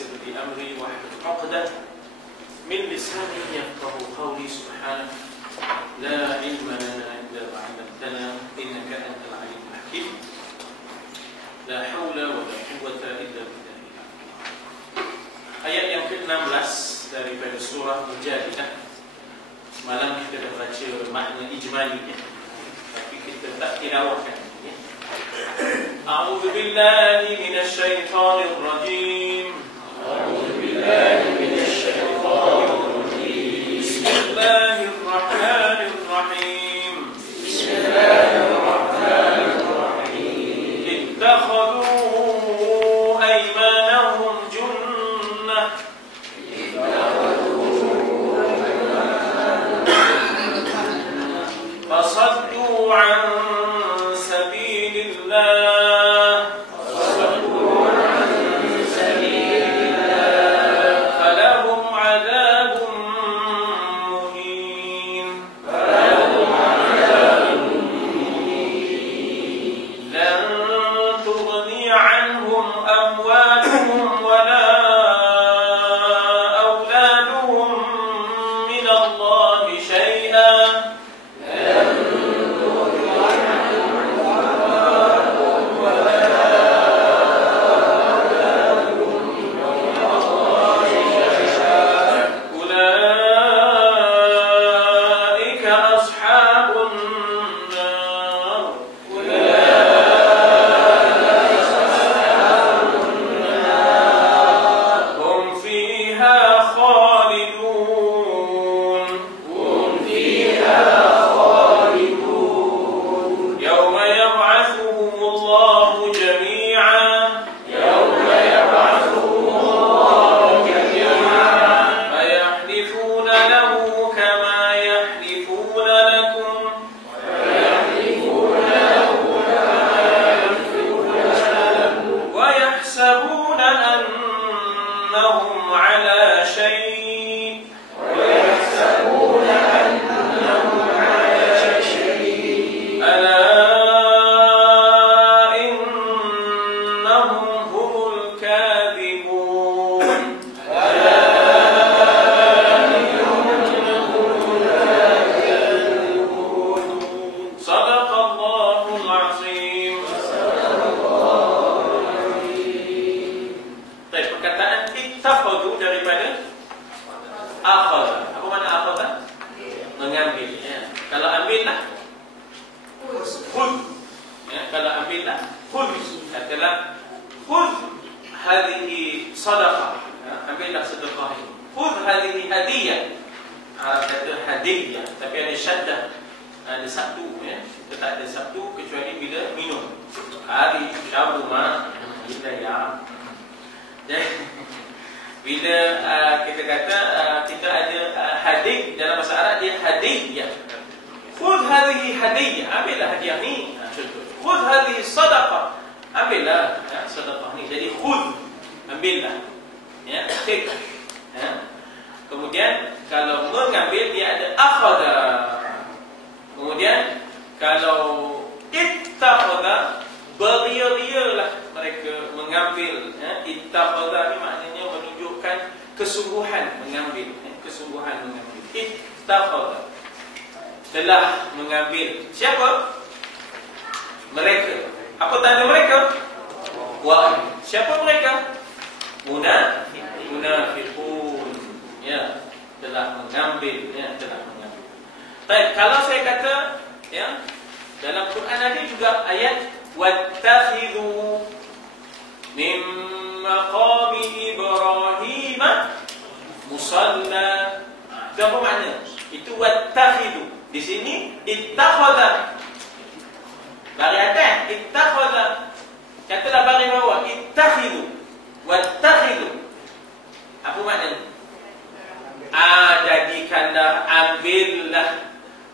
ويسر لي أمري واحلل عقدة من لساني يفقهوا قولي. سبحانك لا علم لنا إلا ما علمتنا إنك أنت العليم الحكيم. لا حول ولا قوة إلا بالله. Ayat yang ke-16 daripada surah Mujadilah. Semalam kita dah baca makna ijmalinya, tapi kita tak tilawahkan. A'udzu billahi minasy syaithanir rajim. A'udzu billahi minasy syaithanir rajim. Bismillahirrahmanirrahim. Bismillahirrahmanirrahim. Ittakhadhu aymanahum junnah. Fasaddu an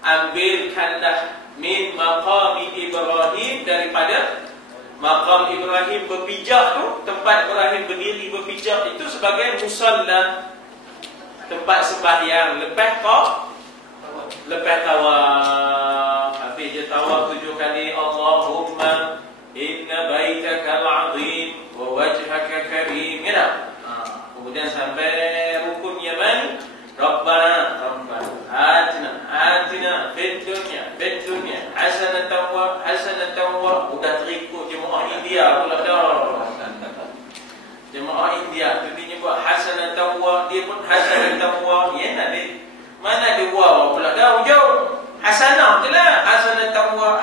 ambilkanlah min maqami Ibrahim, daripada maqam Ibrahim berpijak tu, tempat Ibrahim berdiri berpijak itu sebagai musalla, tempat sembahyang. Lepas tawaf, habis je tawaf 7 kali, Allahumma inna baitakal azim wa wajhaka karim, ya tak? hasanatan wa, ya nanti mana dia wa pula jauh. Hasanah je lah, hasanatan wa.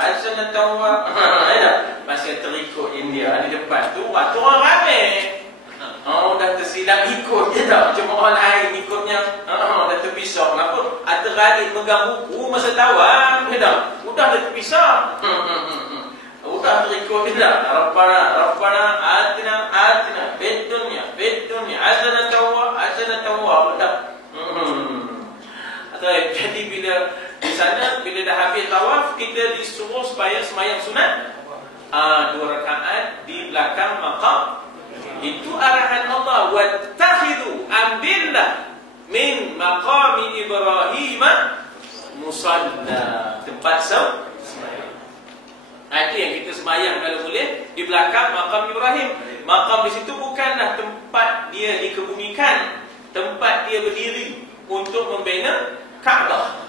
Ada masih terikut India di depan tu, waktu orang ramai. Dah tersilap ikut je tak, cuma orang lain ikutnya. Dah terpisah. Kenapa? Ada radik megang buku masa tawaf, ya tak? Udah dah terpisah. Udah terikut je tak. Rabbana atina fid dunya hasanatan wa. Udah. Jadi bila di sana, bila dah habis tawaf, kita disuruh supaya semayang sunat 2 rakaat di belakang maqam. Itu arahan Allah. Wattakhidhu, ambillah min maqami Ibrahim musalla, tempat semayang. Itu yang kita semayang kalau boleh di belakang maqam Ibrahim. Maqam di situ bukanlah tempat dia dikebumikan, tempat dia berdiri untuk membina Kaabah.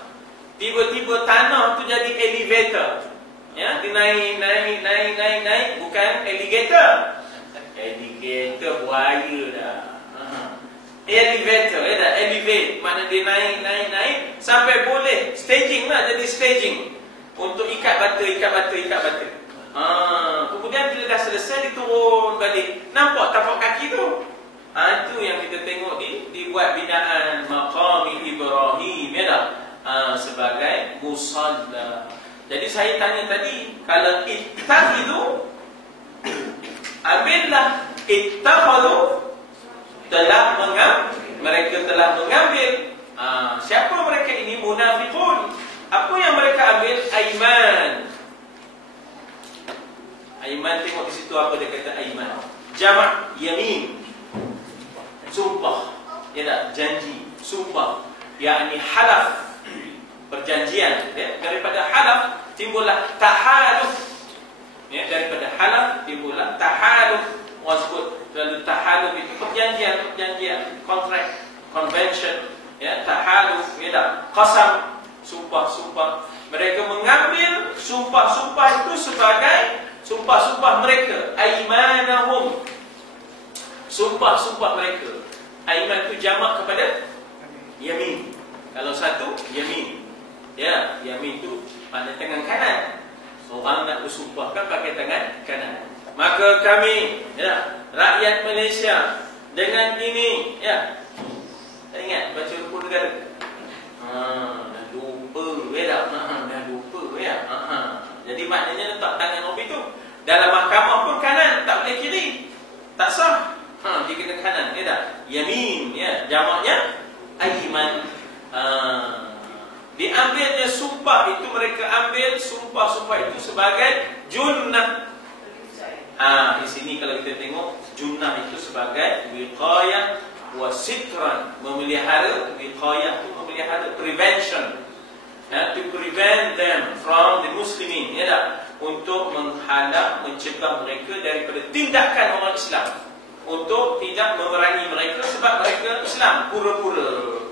Tiba-tiba tanah tu jadi elevator. Ya, dia naik, bukan alligator. Alligator buaya dah. Elevator, ya dah, elevate, mana dia naik sampai boleh staging lah, jadi staging untuk ikat bata. Kemudian bila dah selesai diturun balik. Nampak tapak kaki tu? Itu yang kita tengok dibuat binaan maqami Ibrahim, ya dah. Sebagai musalla. Jadi saya tanya tadi, kalau ittakhidhu, ambillah. Ittakhadhu, mereka telah mengambil. Siapa mereka ini? Munafiqun. Apa yang mereka ambil? Aiman. Tengok di situ apa dia kata aiman. Jamak yamin, sumpah, ya tak? Janji, sumpah, yakni halaf, perjanjian, ya? Daripada halaf timbullah tahaluf, ya? Daripada halaf timbullah tahaluf. Orang sebut lalu tahaluf itu perjanjian, kontrak, convention, ya? Tahaluf, ya tak? Qasam, sumpah. Mereka mengambil sumpah itu sebagai sumpah mereka. Aimanahum, sumpah mereka. Aiman itu jamak kepada yamin. Kalau satu, yamin. Ya, yamin itu pada tangan kanan. Orang nak bersumpahkan pakai tangan kanan. Maka kami, ya, rakyat Malaysia dengan ini, ya, tak ingat baca rukun negara? Dah lupa, ya. Jadi maknanya letak tangan Nabi itu dalam mahkamah pun kanan, tak boleh kiri, tak sah. Dia kena kanan, ya tak? Yamin, ya, jamaknya aiman. Diambilnya sumpah itu, mereka ambil sumpah itu sebagai junnah. Di sini kalau kita tengok, junnah itu sebagai wiqayah wa sitran, memelihara. Wiqayah itu memelihara, prevention, to prevent them from the Muslimin, ya tak? Untuk menghalang, mencegah mereka daripada tindakan orang Islam, untuk tidak memerangi mereka sebab mereka Islam, pura-pura.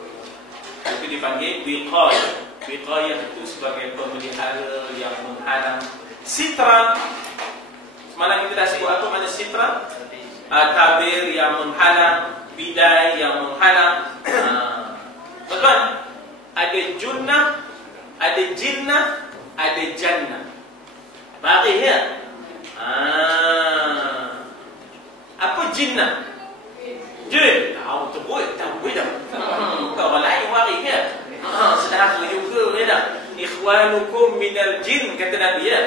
Itu dipanggil wiqayah. Wiqayah itu sebagai pemelihara yang menghalang. Sitran, semalam kita dah sebut apa makna sitran? Tabir yang menghalang, bidai yang menghalang. Tuan-tuan, ada junnah, ada jinnah, ada jannah. Baris, ya? Apa jinnah? Jin. Tahu terbuat, tahu dah. Bukan orang lain waris, ya? Saudara juga, ya tak? Ikhwanukum minal jin, kata Nabi, ya?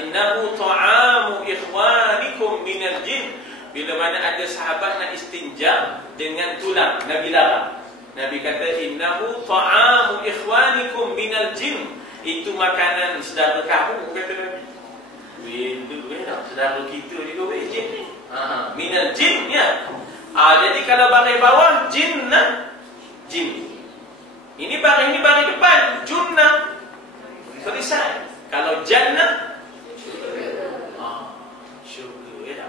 Innahu ta'amu ikhwanikum minal jin. Bila mana ada sahabat nak istinja dengan tulang, Nabi larang. Nabi kata, innahu ta'amu ikhwanikum minal jin. Itu makanan saudara kamu, kata Nabi. Saudara kita juga jin ni. Minal jin, ya. Jadi kalau baris bawah, jinnah, jin. Ini baris depan, junnah, perisai. Kalau jannah, syurga, ya.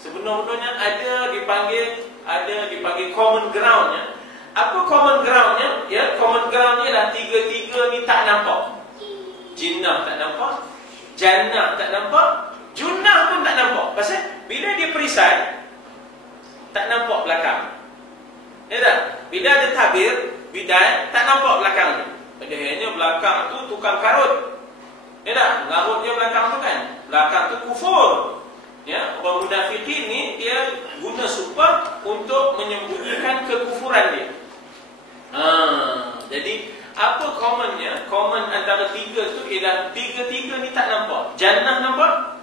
Sebenarnya ada dipanggil common groundnya. Apa common groundnya? Ya, common groundnya lah tiga-tiga ni tak nampak. Jinnah tak nampak, jannah tak nampak, junnah pun tak nampak. Pasal bila dia perisai, tak nampak belakang, ya tak? Bila ada tabir bidai, tak nampak belakang dia. Padahal belakang tu tukang karut. Ya tak? Garut dia belakang tu kan. Belakang tu kufur. Ya, orang munafikin ni dia guna sumpah untuk menyembunyikan kekufuran dia. Jadi apa commonnya? Common antara tiga tu ialah tiga-tiga ni tak nampak. Jannah nampak?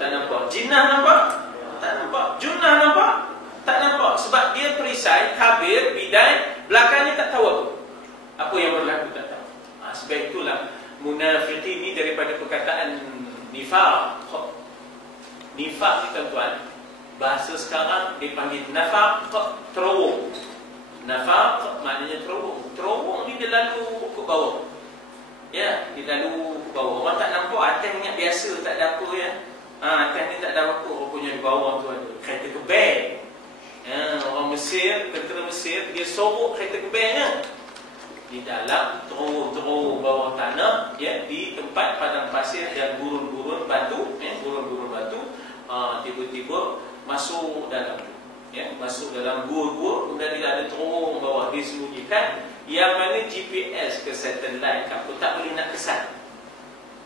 Tak nampak. Jinnah nampak? Tak nampak. Junnah nampak? Tak nampak. Sebab dia perisai, kabir, bidai, belakangnya tak tahu apa. Apa yang berlaku tak tahu. Sebab itulah munafiqin ni daripada perkataan nifaq. Nifaq ni tuan-tuan, bahasa sekarang dipanggil nafaq, terowong. Nafaq maknanya terowong. Terowong ni dia lalu ke bawah. Ya, dia lalu ke bawah. Orang tak nampak, atas ingat biasa, tak ada apa ya. Atas ni tak ada apa, rupanya di bawah tu ada kereta kebel. Ya, orang Mesir, tentera Mesir, dia sorok kereta kebelnya di dalam terowong bawah tanah, ya, di tempat padang pasir dan gurun-gurun batu, ya, gurun-gurun batu, tiba-tiba masuk dalam, ya, masuk dalam gua-gua, kemudian dia ada terowong bawah disembunyikan, yang mana GPS ke satelit kamu tak boleh nak kesan.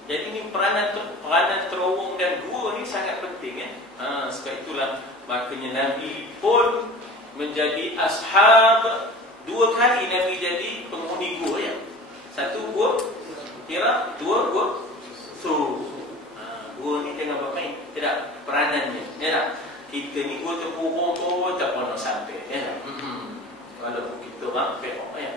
Jadi ini peranan terowong dan gua ni sangat penting, ya. Sebab itulah makanya Nabi pun menjadi ashab. Dua kali Nabi jadi penghuni gua, ya. Satu gua Hira, dua gua Sur. Gua ni jangan buat main. Tidak, peranannya, ya tak? Kita ni gua terpurung tak pernah sampai, ya tak? Walaupun kita orang peok, ya.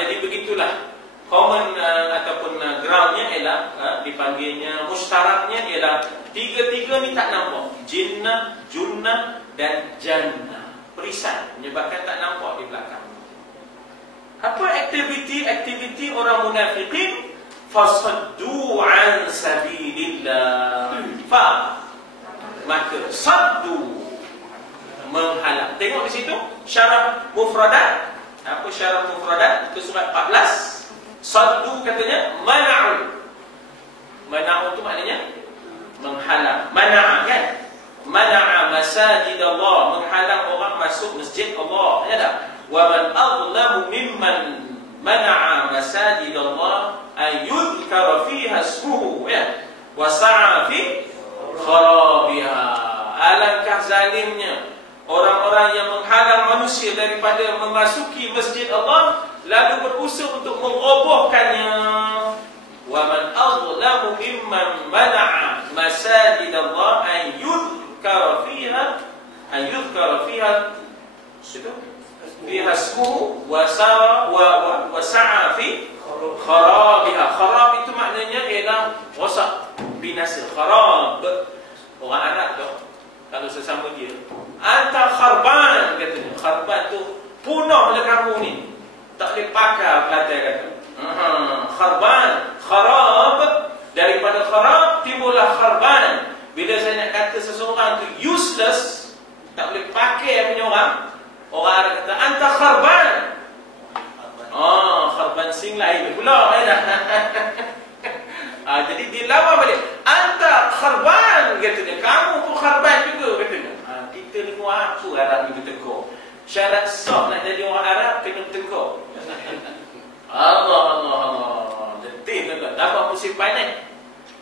Jadi begitulah common ataupun groundnya ialah dipanggilnya mustaraknya ialah tiga-tiga ni tak nampak. Jinnah, junnah dan jannah. Perisai menyebabkan tak nampak di belakang. Apa aktiviti orang munafikin? Fasaddu an sabilillah. Maka saddu, menghalang. Tengok di situ syarah mufradat. Apa syarah mufradat? Itu surat 14. Saddu katanya mana'u. Mana'u itu maknanya menghalang. Mana'a kan? Mana'a masajid Allah, menghalang orang masuk masjid Allah, ya tak? Wa man adlamu mimman mana'a masajid Allah ay yudhkara fiha ismuhu, ya, wa sa'a fi kharabiha. Alangkah zalimnya orang-orang yang menghalang manusia daripada memasuki masjid Allah lalu berusaha untuk merobohkannya. Wa man adlamu mimman mana'a masajid Allah ay yudhkara fiha fiha ismuhu wa sa'a fi kharabiha. Kharab itu maknanya ialah rosak, binasa. Kharab, orang Arab tu kalau sesama dia, anta kharban katanya. Kharban tu punah oleh kamu ni, tak boleh pakai Kelantan kata. Kharban, kharab, daripada kharab timbullah kharban. Bila saya nak kata seseorang tu useless, tak boleh pakai punya orang Arab kata anta kharban. Kharban sing lain pula, ya. Jadi dia lawan balik, anta kharban katanya, kamu pun kharban juga katanya. Kita ni orang apa Arab ni bertekuk. Syarat sah nak jadi orang Arab kena bertekuk. Allah. Letih tuan-tuan. Dapat musim panas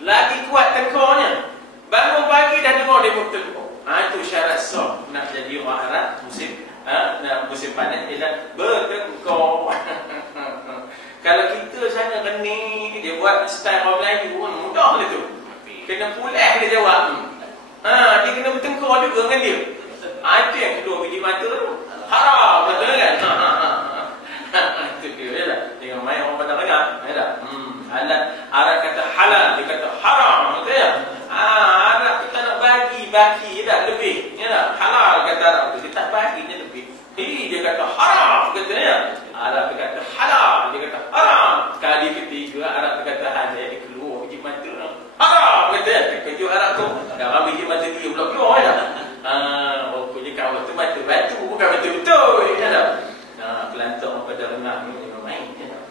lagi kuat tengkornya. Bangun pagi dah dengar dia bertekuk. Itu syarat sah nak jadi orang Arab musim panas ialah bertekuk. Kalau kita sana rening, dia buat style orang Melayu pun mudah dia tu. Kena pulih dia jawab. Dia kena bertengkar juga dengan dia. Itu yang kedua biji mata tu. Haram, betul kan? Itu dia, ya tak? Tengok main orang pandang rendah, ya tak? Arab kata halal, dia kata haram, betul ya? Arab kita nak bagi, ya tak? Lebih, ya tak? Halal kata Arab tu, dia tak bagi, dia lebih. Dia kata haram, kata ya? Arab kata halal, dia kata haram. Kali ketiga Arab kata halal, dia keluar biji mata. Haram, kata ya? Kejut Arab tu, dalam biji mata dia pula keluar, ya tak? Rupanya kawan tu mata batu, bukan betul-betul, ya tak? Kelantar pada renang ni memang main, ya tak?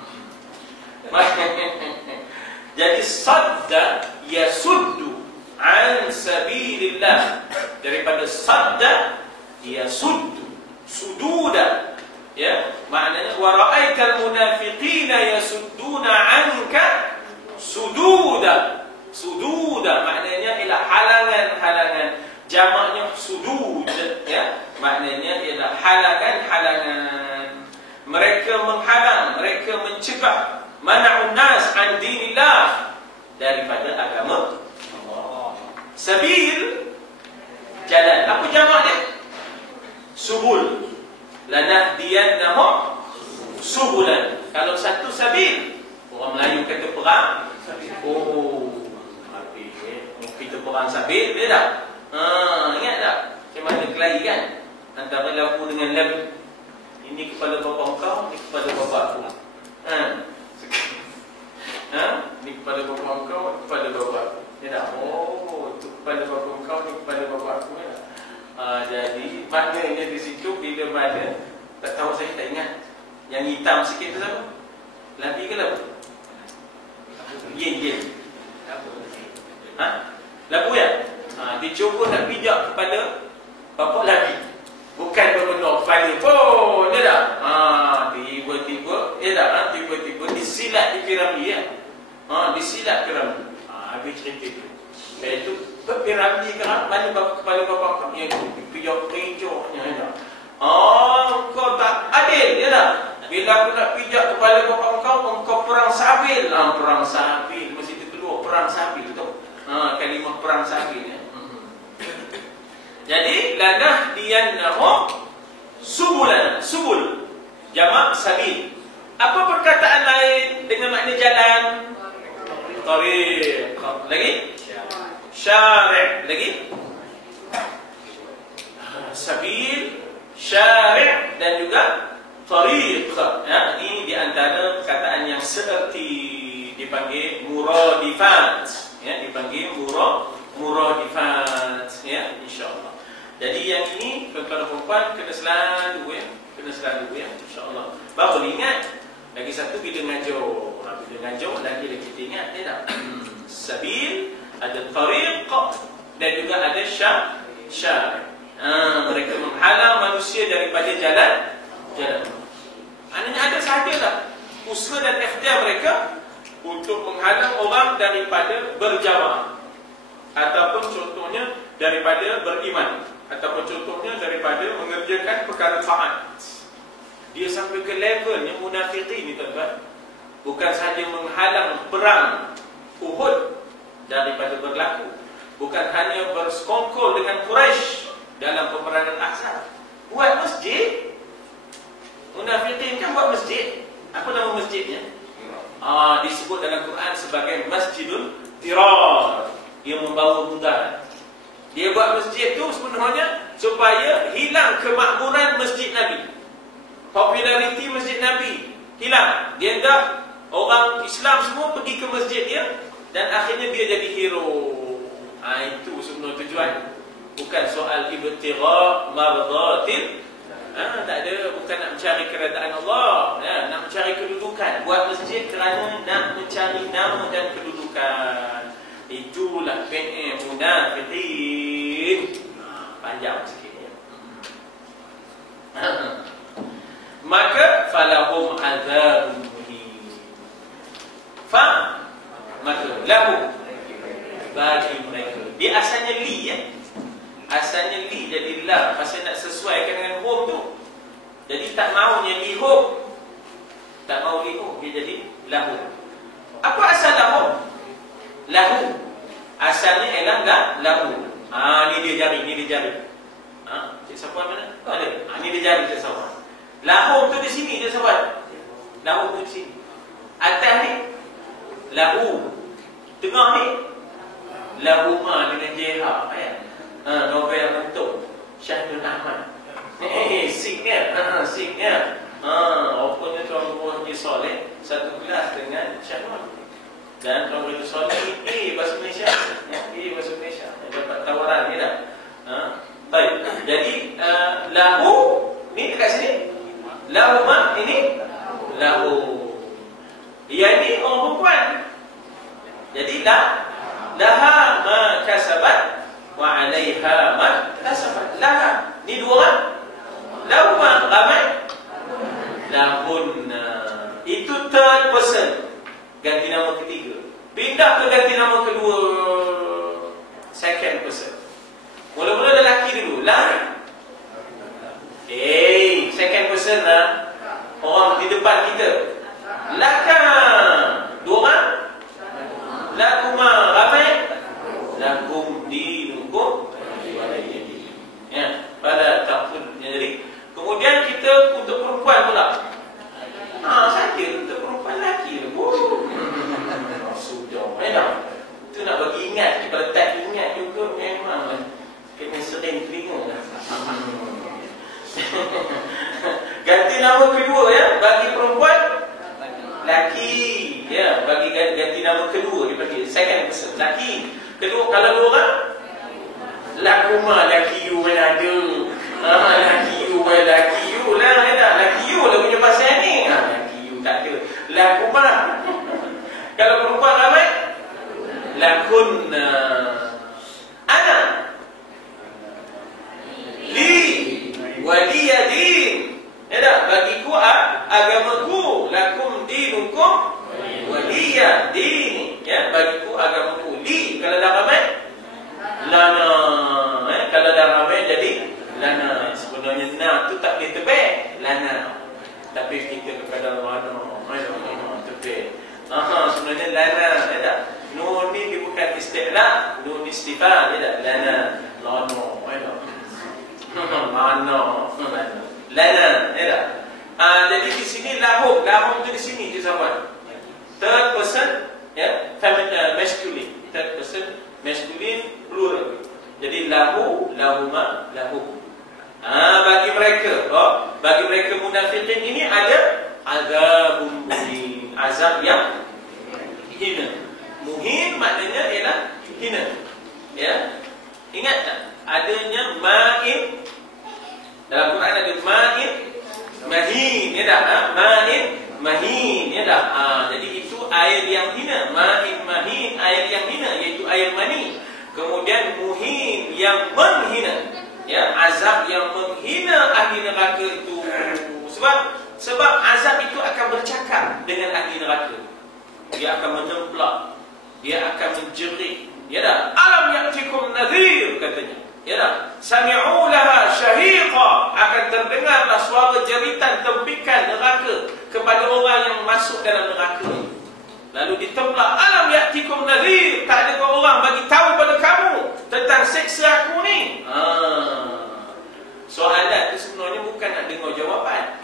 Jadi sadda yasuddu an sabilillah. Daripada sadda yasuddu, sududa, Ya, maknanya wa ra'aital munafiqina yasudduna 'anka sududa. Sududa maknanya ialah halangan-halangan. Jamaknya sudud, ya. Maknanya ialah halangan-halangan. Mereka menghalang, mereka mencegah, mana'un nas an dinillah, daripada agama Allah. Sabil, jalan. Apa jamak dia? Subul. Lanahdiyannahum subulan. Kalau satu sabil, orang Melayu kata perang. Oh, habis kita perang sabil, dia tak? Ingat tak? Macam mana kelahi kan? Antara labu dengan labu. Ini kepala bapa engkau, ini kepala bapa aku. Ini kepala bapa engkau, kepala bapa aku. Dia tak? Oh, itu kepala bapa engkau, ini kepala bapa aku. Ya? Jadi maknanya di situ bila mana tak tahu, saya tak ingat. Yang hitam sikit tu apa? Labi ke labu? Yen. Labu ya? Dia cuba nak pijak kepada bapak labi. Bukan berbentuk kepala pun, dia tak? Tiba-tiba, dia tak? Tiba-tiba disilat di piramid ya? Disilat piramid. Habis cerita tu. Itu piramid kerana mana kepala bapak kau yang pijak pijoknya. Kau tak adil, dia tak? Bila aku nak pijak kepala bapak engkau perang sabil. Perang sabil. Mesti itu keluar perang sabil tu. Kalimah perang sabil ya. Jadi lanahdiyannahum subulan. Subul jamak sabil. Apa perkataan lain dengan makna jalan? Tariq. Lagi? Syari'. Lagi? Sabil, syari' dan juga tariq. Ya, ini di antara perkataan yang seerti, dipanggil muradifat. Ya, dipanggil muradifat. Ya, insya-Allah. Jadi yang ini tuan-tuan dan puan kena selalu ya, insya-Allah. Baru ingat lagi satu bila ngajar lagi kita ingat dia tak? Sabil, ada tariq dan juga ada syar'. Mereka menghalang manusia daripada jalan. Maknanya ada sahajalah usaha dan ikhtiar mereka untuk menghalang orang daripada berjamaah, ataupun contohnya daripada beriman, ataupun contohnya daripada mengerjakan perkara taat. Dia sampai ke levelnya munafiqin ni tuan-tuan. Bukan sahaja menghalang perang Uhud daripada berlaku, bukan hanya bersekongkol dengan Quraisy dalam peperangan Ahzab, buat masjid. Munafiqin kan buat masjid. Apa nama masjidnya? Disebut dalam Quran sebagai Masjidul Dirar. Dia membawa mudarat. Dia buat masjid tu sebenarnya supaya hilang kemakmuran masjid Nabi. Populariti masjid Nabi hilang. Dia dah, orang Islam semua pergi ke masjid dia, dan akhirnya dia jadi hero. Itu sebenarnya tujuan. Bukan soal ibtigha mardatil. Tak ada, bukan nak mencari keredaan Allah, ya, nak mencari kedudukan. Buat masjid kerana nak mencari nama dan kedudukan. Itulah PM munafiqin. Panjang sikit ya. Maka falahum azabun muhin. Maka lahu, bagi mereka. Dia asalnya li ya. Asalnya li jadi lam. Pasal nak sesuaikan dengan hum tu. Jadi tak maunya li hum. Tak mau li hum, dia jadi lahu. Apa asal lahu? Lahu asalnya ialah lahu. Ni dia jari, ni dia jari. Cik Safwan mana? Ada. Ni dia jari Cik Safwan. Lahu tu di sini Cik Safwan. Lahu tu di sini. Atas ni lahu. Tengah ni lahu dengan JH ya. Novel bentuk Syahdul Ahmad. Siknya. Rupanya Tuan Guru Haji Soleh satu kelas dengan Syahdul. Dan Tuan Guru Haji Soleh bahasa Malaysia. Bahasa Malaysia. Dapat tawaran ni dah. Baik. Jadi lahu ni dekat sini. Lahu ini lahu. Ia ni orang perempuan. Jadi laha ma kasabat wa 'alaiha ma kasabat. Laha ni dua orang. Lahu ramai. ganti nama ketiga. Pindah ke ganti nama kedua, second person. Mula-mula lelaki dulu, lah. Second person lah. Orang di depan kita. Laka. Dua orang. Lakuma. Ramai. Lakum dinukum. Ya, pada takut. Jadi, kemudian kita untuk perempuan pula. Saja untuk perempuan lelaki. Sudah. Itu nak bagi ingat. Kalau tak ingat juga memang kena sering telinga. Ganti nama kedua ya, bagi perempuan laki ya, bagi ganti nama kedua dipanggil second person laki. Kedua kalau dua orang lakuma, laki you mana ada. Laki you lah, ada laki you lah punya bahasa ni. Laki you tak ada. Lakuma. Kalau perempuan ramai lakunna. Ana li waliyadin. Ya dah, bagiku agamaku, lakum dinukum waliyadin. Ya, bagiku agamaku. Li kalau dah ramai lana. Kalau dah ramai jadi lana. Sebenarnya na tu tak boleh tebak lana. Tapi kita kepada lana. Tebak. Sebenarnya lana, ya dah. Nun ni dia bukan istilah, nun istifal, ya dah. Lana, lana, ya dah. Mana? Lana, ya dah. Jadi di sini lahum tu di sini je sahabat. Third person, ya, feminine, masculine. Third person, masculine, plural. Jadi lahu, lahuma, lahu. Bagi mereka, bagi mereka munafikin ini ada azabun muhin, azab yang hina. Muhin maknanya ialah hina. Ya. Ingat tak? Adanya ma'in. Dalam Quran ada ma'in mahin, ya tak? Ma'in mahin, ya tak? Jadi itu air yang hina. Ma'in mahin, air yang hina, iaitu air mani. Kemudian muhin yang menghina. Ya, azab yang menghina ahli neraka itu. Sebab azab itu akan bercakap dengan ahli neraka. Dia akan menemplak, dia akan menjerit. Ya dah, alam ya'tikum nadhir katanya. Ya dah, sami'u laha syahiqa, akan terdengarlah suara jeritan tempikan neraka kepada orang yang masuk dalam neraka. Lalu ditemplak, alam ya'tikum nadhir, tak ada orang bagi tahu pada kamu tentang siksa aku ni. Soalan itu sebenarnya bukan nak dengar jawapan.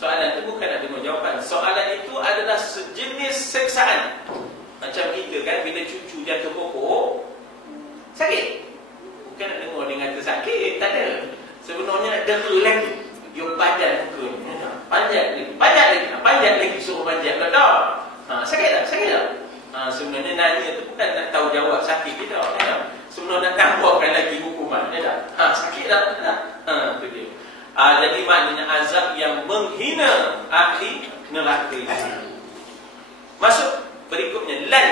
Soalan itu bukan nak dengar jawapan. Soalan itu adalah sejenis siksaan. Macam kita kan, bila cucu jatuh pokok, sakit. Bukan nak dengar dia kata sakit, tak ada. Sebenarnya nak dera lagi. Dia panjat muka. Panjat lagi suruh panjat. Tak. Sakit tak? Sakit tak? Sebenarnya nanya tu bukan nak tahu jawab sakit kita. Sebenarnya nak tambahkan lagi hukuman. Sakit tak? Itu dia. Jadi maknanya azab yang menghina ahli neraka. Masuk berikutnya, lan.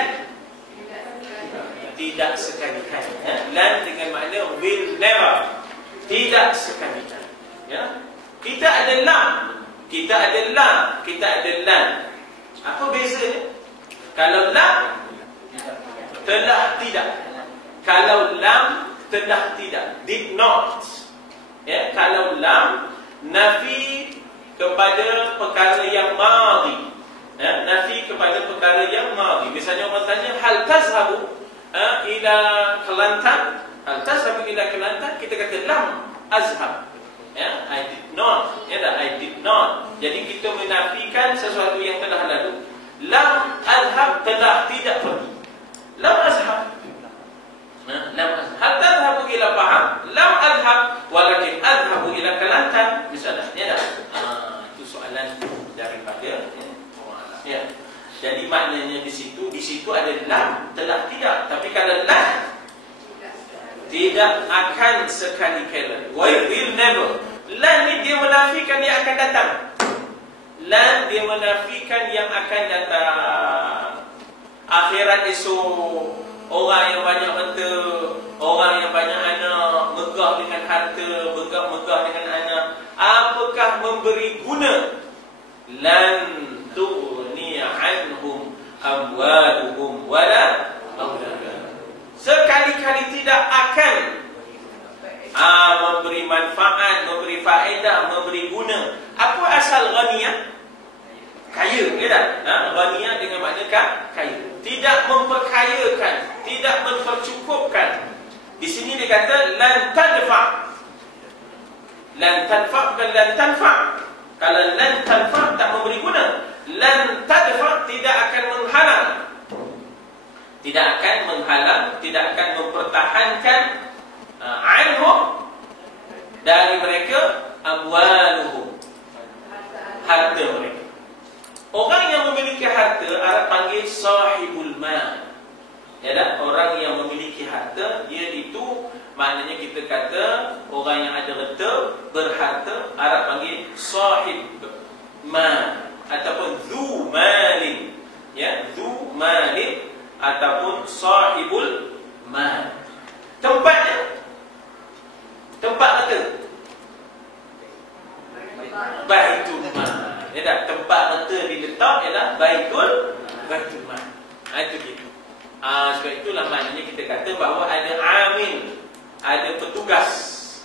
Tidak sekali-kali. Lan dengan makna will never. Tidak sekali-kali. Ya. Kita ada lam, kita ada lam, kita ada lan. Apa bezanya? Kalau lam, telah tidak. Kalau lam, telah tidak. Did not. Ya. Kalau lam, nafi kepada perkara yang madhi. Ya, nafi kepada perkara yang madhi. Misalnya orang tanya, hal tazhabu ila Kelantan? Hal tazhabu ila Kelantan? Kita kata lam azhab. Ya, I did not. Ya, I did not. Jadi kita menafikan sesuatu yang telah lalu. Lam azhab, telah tidak pergi. Lam azhab. Lam azhab. Hal tazhabu ila Pahang? Lam azhab, walakin azhabu ila Kelantan. Misalnya, ya dah. Itu soalan daripada ya. Jadi maknanya di situ ada lam, telah tidak. Tapi kalau lam, tidak akan sekali-kala. Will never. Lam ni dia menafikan yang akan datang. Lam dia menafikan yang akan datang. Akhirat esok, orang yang banyak harta, orang yang banyak anak, megah dengan harta, megah dengan anak, apakah memberi guna? Lan tughni anhum amwalahum amwaluhum wala auladuhum. Sekali-kali tidak akan memberi manfaat, memberi faedah, memberi guna. Apa asal ghaniyah? Kaya, ya tak? Ghaniyah dengan makna kaya. Tidak memperkayakan, tidak mempercukupkan. Di sini dia kata lan tadfa. Lan tadfa bukan lan tanfa. Kalau lan tanfa tak memberi guna. Lan tadfa tidak akan menghalang. Tidak akan menghalang, tidak akan mempertahankan anhum dari mereka amwaluhum, harta mereka. Orang yang memiliki harta Arab panggil sahibul mal. Ya tak? Orang yang memiliki harta, dia itu maknanya kita kata orang yang ada harta, berharta, Arab panggil sahib mal ataupun dzu malin. Ya, dzu malin ataupun sahibul mal. Tempatnya tempat kata Baitul Mal. Ya tak? Tempat kata diletak ialah Baitul Mal. Itu gitu. Sebab itulah maknanya kita kata bahawa ada amil, ada petugas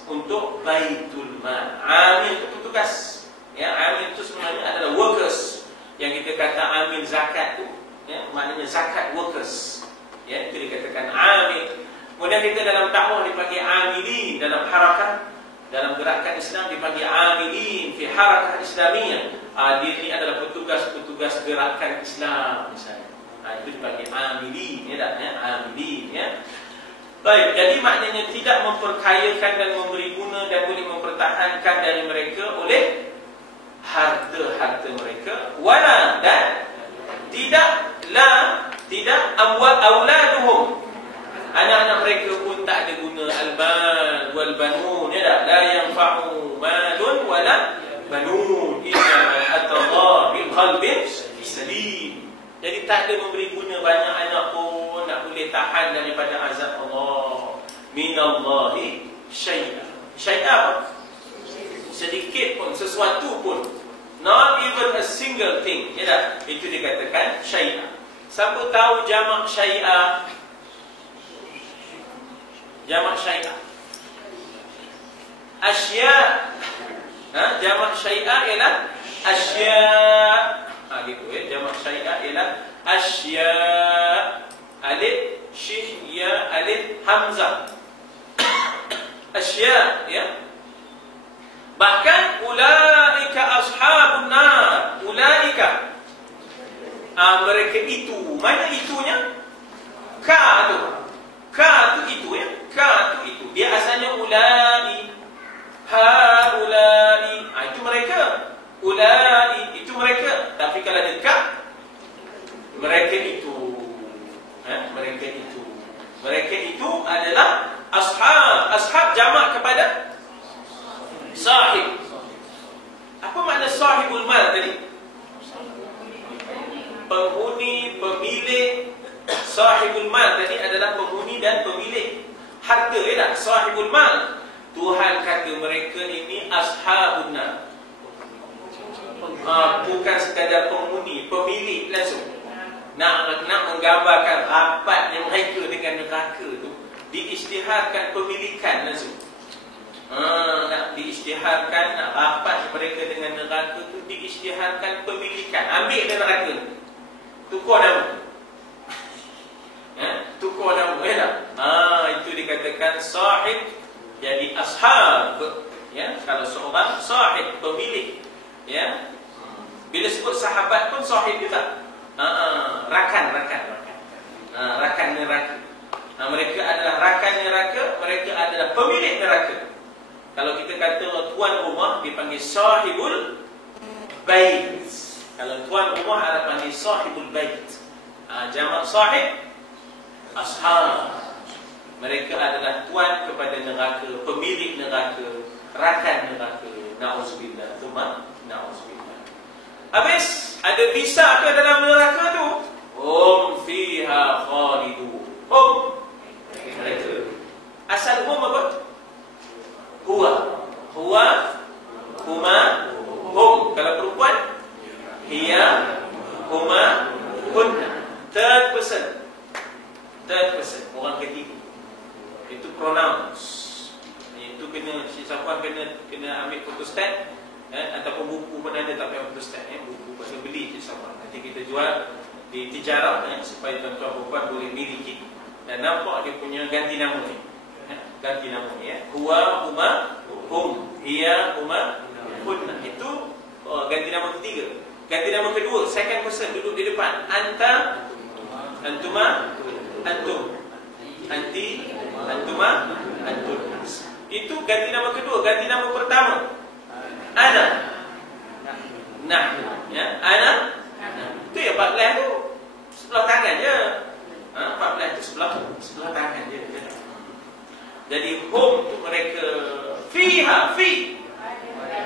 untuk Baitul Mal. Amil itu petugas. Ya, amil itu sebenarnya adalah workers. Yang kita kata amil zakat tu, ya, maknanya zakat workers. Ya, itu dikatakan amil. Kemudian kita dalam dakwah dipanggil amilin, dalam harakah, dalam gerakan Islam dipanggil amilin fi harakah Islamiyah. Dia ini adalah petugas-petugas gerakan Islam misalnya. Itu dipanggil amilin, ya tak? Ya, amilin, ya. Baik, jadi maknanya tidak memperkayakan dan memberi guna dan boleh mempertahankan dari mereka oleh harta-harta mereka. Wala, dan tidak auladuhum, anak-anak mereka pun tak ada guna. Al-mal wal banun, ya tak? La yanfa'u malun wala banun illa man atallah bil qalbin salim. Jadi tak ada memberi guna banyak anak pun nak boleh tahan daripada azab Allah. Minallahi syai'a. Syai'a apa? Sedikit pun, sesuatu pun. Not even a single thing. Ya tak? Itu dikatakan syai'a. Siapa tahu jamak syai'a? Jamak syai'a. Asya. Jamak syai'a ialah asya. Gitu ya. Jamak syai'a ialah asya. Alif, shin, ya, alif, hamzah. Asya, ya. Bahkan ulaika ashabun nar. Ulaika, mereka itu. Mana itunya? Ka tu. Ka tu itu, ya. Ka tu itu. Dia asalnya ulai. Haulai. Itu mereka. Ulai itu mereka. Tapi kalau ada ka, mereka itu. Mereka itu. Mereka itu adalah ashab. Ashab jamak kepada sahib. Apa makna sahibul mal tadi? Penghuni, pemilik. Sahibul mal tadi adalah penghuni dan pemilik harta, ya tak? Sahibul mal. Tuhan kata mereka ini ashabun nar. Bukan sekadar penghuni, pemilik langsung. Nak menggambarkan rapatnya mereka dengan neraka tu, diisytiharkan pemilikan langsung. Nak diisytiharkan, nak rapat mereka dengan neraka tu, diisytiharkan pemilikan. Ambil neraka, tukar nama. Tukar nama, ya tak? Itu dikatakan sahib. Jadi ashab, ya, kalau seorang sahib, pemilik, ya. Bila sebut sahabat pun sahib juga. Rakan neraka. Mereka adalah rakan neraka, mereka adalah pemilik neraka. Kalau kita kata tuan rumah dipanggil sahibul bait. Kalau tuan rumah ada panggil sahibul bait. Jamak sahib ashab. Mereka adalah tuan kepada neraka, pemilik neraka, rakan neraka. Na'udzubillah. Tsumma na'udzubillah. Habis, ada bisa ke dalam neraka tu? Hum fiha khalidun. Hum, mereka. Asal hum apa? Huwa. Huwa, huma, hum. Kalau perempuan, hiya, huma, hunna. Third person. Third person, orang ketiga. Itu pronouns. Itu kena, siapa kena ambil photostat, ataupun buku pun ada tak payah photostat, buku pasal beli siapa. Nanti kita jual di tijarah, supaya tuan-tuan perempuan boleh miliki dan nampak dia punya ganti nama ni. Ganti nama ni, huwa, huma, hum, hiya, huma, hunna. Itu ganti nama ketiga. Ganti nama kedua, second person duduk di depan. Anta, antuma, antum, anti, antuma, antum. Itu ganti nama kedua. Ganti nama pertama, ana, nahnu, ana. Itu ya 14 tu sebelah tangan je. 14 tu sebelah tangan je. Jadi hum tu mereka, fiha, fi,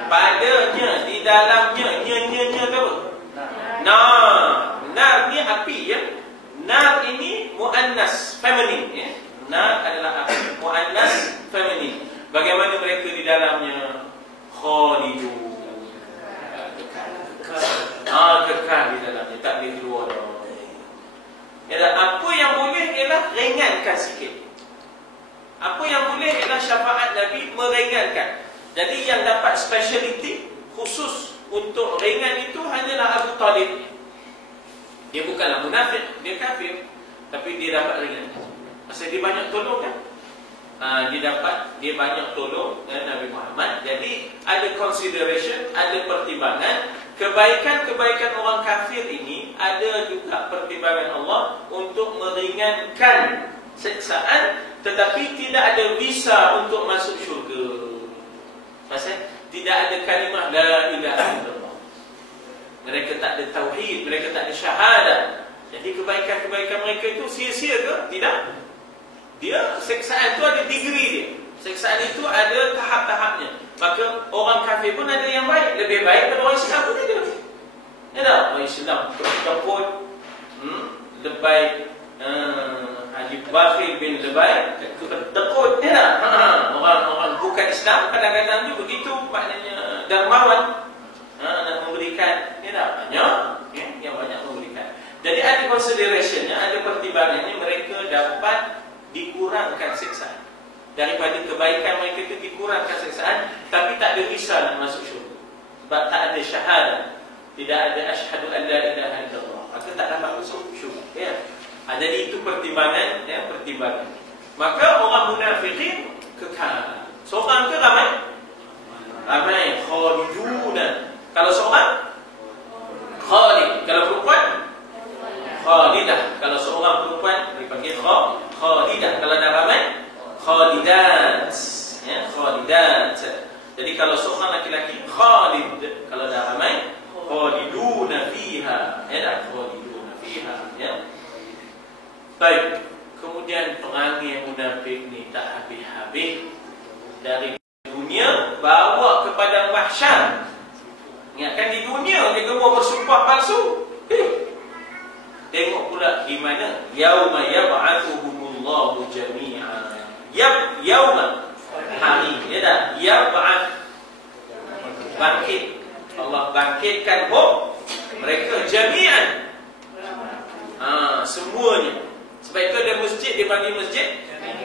padanya, di dalamnya, nya tu apa? Nar ni api ya. Nar ini muannas, feminine ya. Nar adalah api, muannas, feminine. Bagaimana mereka di dalamnya? Khalidun. Kekal di dalamnya, tak boleh keluar. Apa yang boleh ialah ringankan sikit. Apa yang boleh ialah syafaat Nabi meringankan. Jadi yang dapat speciality khusus untuk ringan itu hanyalah Abu Talib. Dia bukanlah munafik, dia kafir, tapi dia dapat ringan. Pasal dia banyak tolong kan? Dia banyak tolong Nabi Muhammad. Jadi ada consideration, ada pertimbangan. Kebaikan-kebaikan orang kafir ini ada juga pertimbangan Allah untuk meringankan siksaan, tetapi tidak ada visa untuk masuk syurga. Pasal tidak ada kalimah la ilaha illallah. Mereka tak ada tauhid, mereka tak ada syahadah. Jadi kebaikan-kebaikan mereka itu sia-sia ke? Tidak. Dia, siksaan itu ada degree dia. Siksaan itu ada tahap-tahapnya. Maka orang kafir pun ada yang baik. Lebih baik daripada orang Islam pun ada. Ya tak? Orang Islam tekut, lebay, Haji Bakhil bin Lebay tekut, ya tak? Orang bukan Islam kadang-kadang juga begitu, maknanya dermawan, nak memberikan, ya tak? Yang banyak memberikan. Jadi ada considerationnya, ada pertimbangannya, mereka dapat dikurangkan siksaan. Daripada kebaikan mereka itu dikurangkan siksaan, tapi tak ada visa nak masuk syurga. Sebab tak ada syahadah, tidak ada asyhadu an la ilaha illallah, maka tak dapat masuk syurga. Ya. Jadi itu pertimbangan, pertimbangan. Maka orang munafikin kekal. Seorang ke ramai? Ramai. Khaliduna. Kalau seorang? Khalid. Kalau perempuan? Khalidah. Kalau seorang perempuan dipanggil Khalidah. Kalau dah ramai? Khalidat. Khalidat. Jadi kalau seorang laki-laki Khalid, kalau dah ramai Khaliduna fiha. Khaliduna fiha. Baik. Kemudian perangai munafik ni tak habis-habis. Dari dunia bawa kepada mahsyar. Ingatkan di dunia dia gemar bersumpah palsu. Tengok pula di mana yauma yab'athuhumullahu jami'an. Yauma hari, ya tak? Yab'ath, bangkit. Allah bangkitkan mereka jami'an. Semuanya. Sebab itu ada masjid dipanggil masjid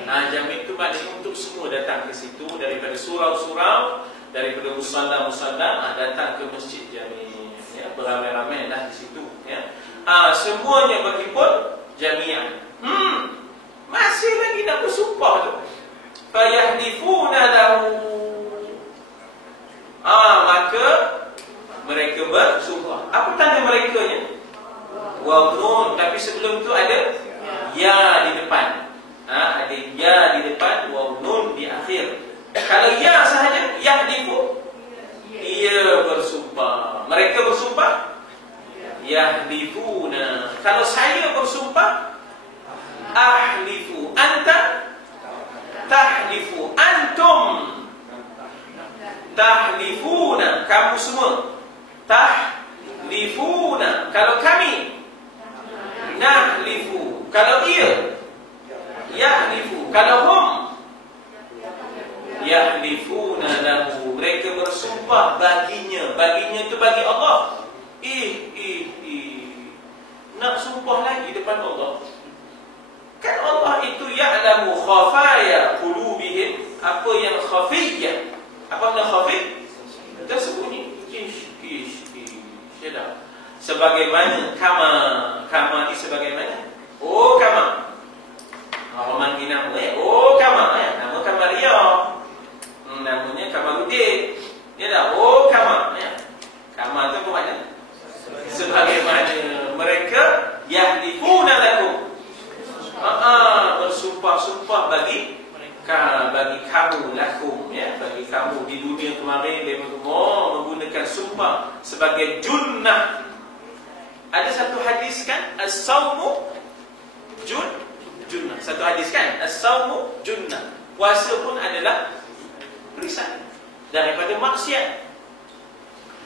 Jami' itu maknanya untuk semua datang ke situ, daripada surau-surau, daripada musalla-musalla, datang ke masjid Jami', beramai-ramai dah di situ, semuanya berhimpun jami'an. Masih lagi nak bersumpah tu. Fayahdifuna lahu. Maka mereka bersumpah. Apa tanda mereka ni? Wa nun, tapi sebelum tu ada ya di depan. Ada ya di depan, wa nun di akhir. Kalau ya sahaja, yahdifu, ia bersumpah. Mereka bersumpah yahdifuna. Kalau saya bersumpah, ahlifu. Anta tahlifu. Antum tahlifuna. Kamu semua tahlifuna. Kalau kami nahlifu. Kalau ia yahlifu. Kalau hum yahlifuna lahu. Mereka bersumpah baginya. Baginya itu bagi Allah. nak sumpah lagi depan Allah. Kan Allah itu ya'lamu khafaya qulubihim, apa yang khafiyah. Apa benda khafi? Tersembunyi. Sudah. Sebagaimana kama ni sebagaimana? Oh kama. Orang manggil nama oh kama nama Kamaria. Namanya Kamarudin. Ya dah, oh kama Kama tu apa makna? Sebagaimana mereka yahlifuna lakum. Bersumpah-sumpah bagi kamu lakum, ya, bagi kamu di dunia kemarin dia menggunakan sumpah sebagai junnah. Ada satu hadis kan, as-saumu junnah. Satu hadis kan, as-saumu junnah. Puasa pun adalah perisai daripada maksiat.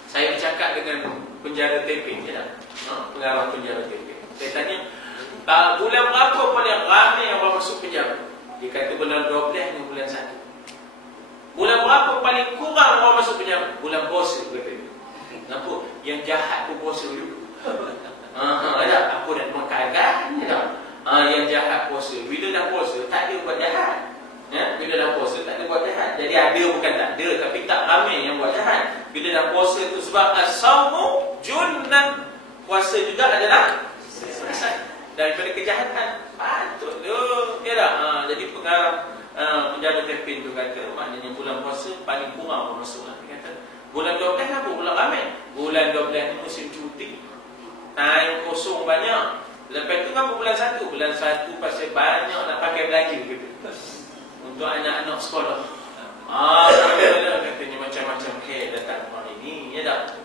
Saya bercakap dengan penjara Taiping, ya, pengarah penjara Taiping. Saya tanya, bulan berapa paling ramai orang masuk penjara? Dia kata bulan 12 dan bulan 1. Bulan berapa paling kurang orang masuk penjara? Bulan puasa, kata dia. Kenapa? Yang jahat pun puasa dulu. Ada apa nak makan kan? Yang jahat puasa. Bila dah puasa tak ada buat jahat. Ya, bila dah puasa tak ada buat jahat. Jadi ada bukan tak ada, tapi tak ramai yang buat jahat. Bila dah puasa tu sebab as-saumu junnah. Puasa juga adalah perisai daripada kejahatan. Patut tu. Ya dah. Jadi pengarah penjara Taiping tu kata, maknanya bulan puasa paling kurang orang masuk. Dia kata bulan 12 apa? Bulan ramai. Bulan 12 ni musim cuti. Time kosong banyak. Lepas tu kan bulan 1. Bulan 1 pasal banyak nak pakai belanja gitu. Untuk anak-anak sekolah. Katanya macam-macam ke datang hari ni. Ya tak?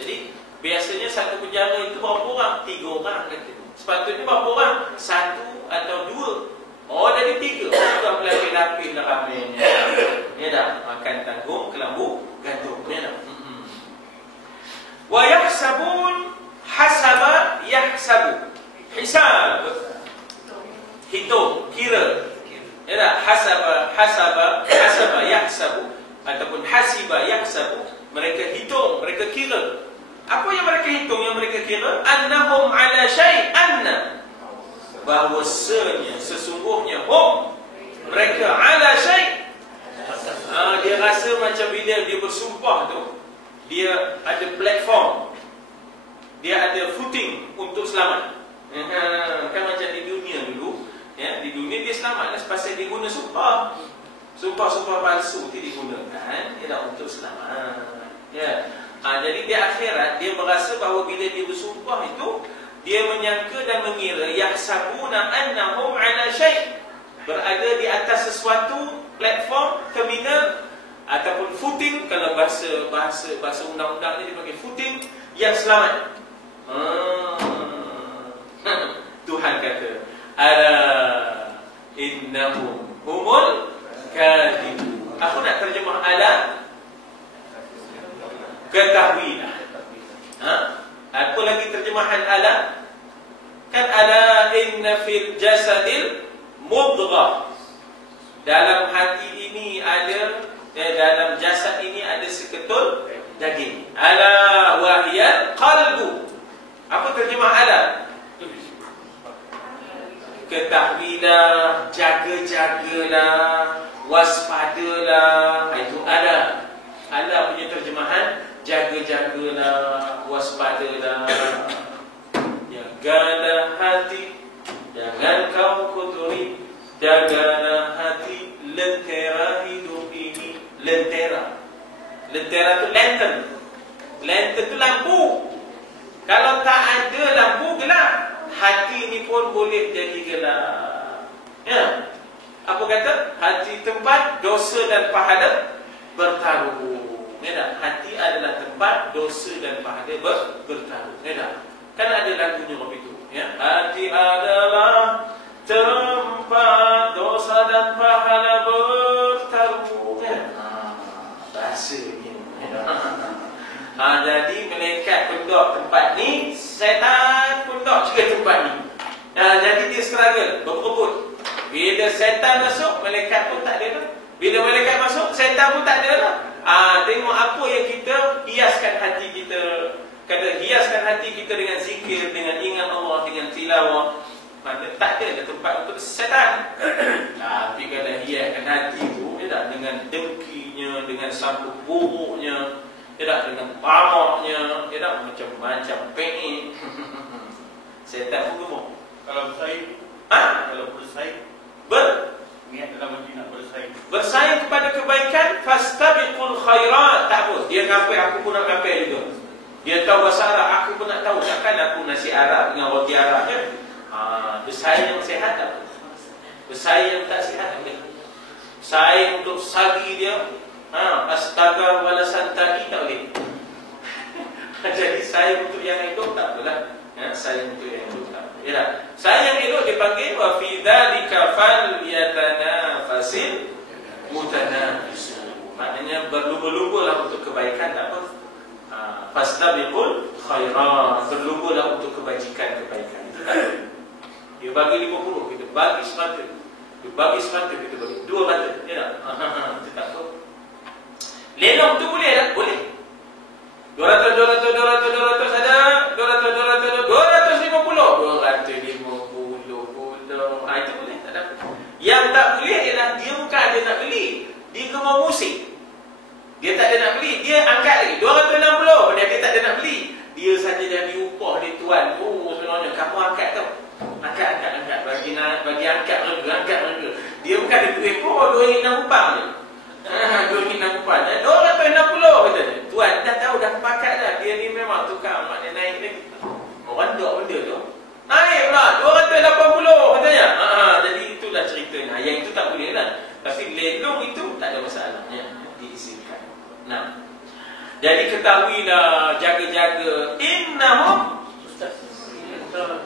Jadi biasanya satu penjara itu berapa orang? 3 orang kata. Sepatutnya berapa orang? 1 atau 2. Oh jadi 3. Sudah berlapis-lapis dah ramainya. Ya tak? Makan tanggung, kelambu, gantung. Ya tak? Wa yahsabun hasaba yahsabu. Hisab, hitung, kira. Ya tak? Hasaba yahsabu ataupun hasiba yahsabu. Mereka hitung, mereka kira. Apa yang mereka hitung, yang mereka kira? Annahum ala syai'anna, bahawasanya sesungguhnya mereka ala syai'. Dia rasa macam bila dia bersumpah tu, dia ada platform, dia ada footing untuk selamat. Kan macam di dunia dulu, ya, di dunia dia selamat pasal dia guna sumpah. Sumpah-sumpah palsu itu digunakan untuk selamat. Ya. Jadi di akhirat dia merasa bahawa bila dia bersumpah itu, dia menyangka dan mengira yahsabuna annahum ala syai', berada di atas sesuatu platform, terminal ataupun footing. Kalau bahasa undang-undang ni dipanggil footing yang selamat. Tuhan kata, ala innahum humul kadhibun. Aku nak terjemah ala, ketahuilah. Apa lagi terjemahan ala? Kan ala inna fil jasadil mudghah. Dalam hati ini ada, dalam jasad ini ada seketul daging. Ala wahiyal qalbu. Apa terjemah ala? Ketahuilah, jaga-jagalah, waspadalah. Itu ala. Ala punya terjemahan, jaga-jagalah, waspadalah. Jagalah hati, jangan kau kotori. Jagalah hati, lentera hidup ini. Lentera tu lantern. Lantern tu lampu. Kalau tak ada lampu, gelap. Hati ni pun boleh jadi gelap. Ya. Apa kata? Hati tempat dosa dan pahala bertaruh. Ya tak? Hati adalah tempat dosa dan pahala bertaruh. Ya tak? Kan ada lagunya begitu. Ya. Hati adalah tempat dosa dan pahala bertaruh. Ya. Bahasanya. Ya. Jadi malaikat pendok tempat ni, setan pendok juga tempat ni. Jadi dia struggle, berebut. Bila setan masuk, malaikat pun tak ada dah. Bila malaikat masuk, setan pun tak ada dah. Tengok apa yang kita hiaskan hati kita. Kata hiaskan hati kita dengan zikir, dengan ingat Allah, setan. Tapi kalau hiaskan hati tu, dengan dengkinya, dengan sambut buruknya, dengan tamaknya, macam-macam pening. Setan pun gemuk. Kalau bersaing, kalau bersaing, niat dalam hati nak bersaing. Bersaing kepada kebaikan, fastabiqul khairat. Tak apa, dia ngapai, aku pun nak ngapai juga. Dia tahu bahasa Arab, aku pun nak tahu. Takkan aku nasi Arab dengan roti Arab je. Bersaing yang sihat tak apa. Bersaing yang tak sihat tak boleh. Bersaing untuk sagi dia, astaga wala santani tak boleh. Jadi saing untuk yang hidup tak apalah. Saing untuk yang hidup tak apa. Saing yang hidup dipanggil wa fi dzalika falyatanafasil mutanafisun. Maknanya berlumba-lumbalah untuk kebaikan, tak apa. Fastabiqul khairat, berlumbalah untuk kebajikan-kebaikan. Itu tak apa. Dia bagi 50, kita bagi 100. Dia bagi 100, kita bagi 200. Itu tak apa. Lenong tu boleh tak? Boleh. 200 ada, 200, 250 itu boleh, tak ada. Yang tak boleh ialah dia bukan ada nak beli, dia gemar musik. Dia tak ada nak beli, dia angkat lagi 260, dia tak ada nak beli. Dia saja dah diupah dia tuan. Sebenarnya kamu angkat tau. Angkat bagi angkat mereka. Dia bukan ada duit pun, RM2.60 je. RM2.60 je. 260 kata dia. Tuan dah tahu, dah pakat dah. Dia ni memang tukar, maknanya naik lagi. Orang dok benda tu. Naik pula 280 katanya. Jadi itulah ceritanya. Yang itu tak boleh lah. Tapi lelong itu tak ada masalahnya, diizinkan. Nah, jadi ketahuilah, jaga-jaga. Innahum Ustaz, tanda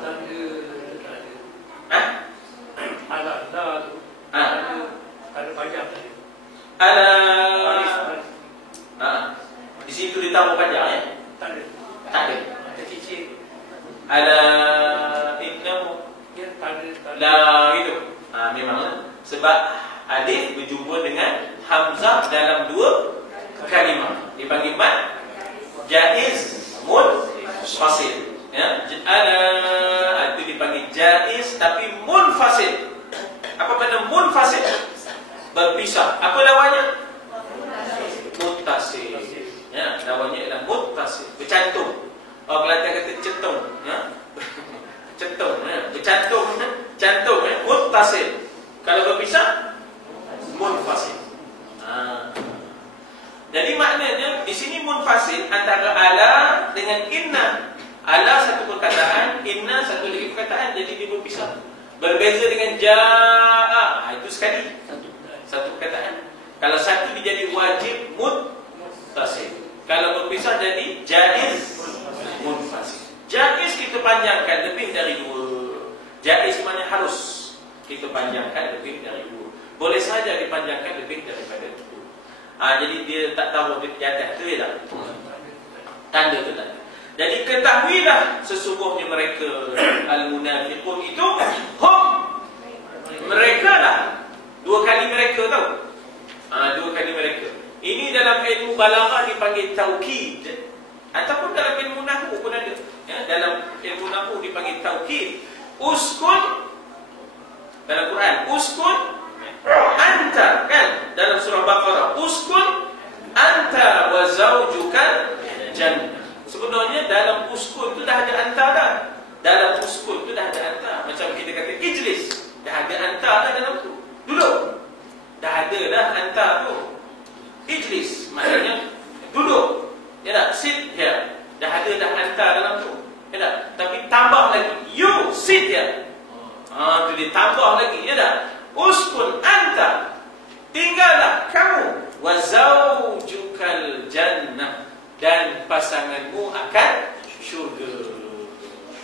ada pajak tadi. Di situ ditambah pajak ya? Tak ada. Tak ada. Ada cicit. Ala innahum Ya, tanda. la itu. Memang sebab alif berjumpa dengan hamzah dalam dua kalimah. Dipanggil mad jaiz munfasil. Ya, ala itu dipanggil jaiz tapi munfasil. Apa makna munfasil? Berpisah. Apa lawannya? Muttasil. Ya, lawannya adalah muttasil. Bercantum. Orang Kelantan kata centung, ya. Centung, ya. Bercantum, ya. Cantum, ya. Muttasil. Kalau berpisah, munfasil. Jadi maknanya di sini munfasil antara ala dengan inna. Ala satu perkataan, inna satu lagi perkataan, jadi dia berpisah. Berbeza dengan jaa, itu sekali satu perkataan. Kalau satu dia jadi wajib muttasil. Kalau berpisah jadi jaiz munfasil. Jaiz kita panjangkan lebih dari 2. Jaiz maknanya harus kita panjangkan lebih dari 2. Boleh saja dipanjangkan lebih daripada 2. Jadi dia tak tahu di atas tu ya tak? Tanda tu tak. Jadi ketahuilah sesungguhnya mereka al-munafiqun itu mereka lah. 2 kali mereka tahu. 2 kali mereka. Ini dalam ilmu balaghah dipanggil taukid. Ataupun dalam ilmu nahwu pun ada. Ya, dalam ilmu nahwu dipanggil taukid. Uskun dalam Quran, uskun anta kan dalam surah Baqarah, uskun anta wa zawjuka jannah. Sebenarnya dalam uskun tu dah ada anta dah. Dalam uskun tu dah ada anta. Macam kita kata ijlis, dah ada anta dah dalam tu. Duduk. Dah ada dah anta tu. Ijlis maknanya duduk. Ya tak? Sit here. Dah ada dah anta dalam tu. Ya tak? Tapi tambah lagi, you sit here. Tu dia tambah lagi. Ya tak? Uskun anta, tinggallah kamu, wa zawjukal jannah, dan pasanganmu akan syurga.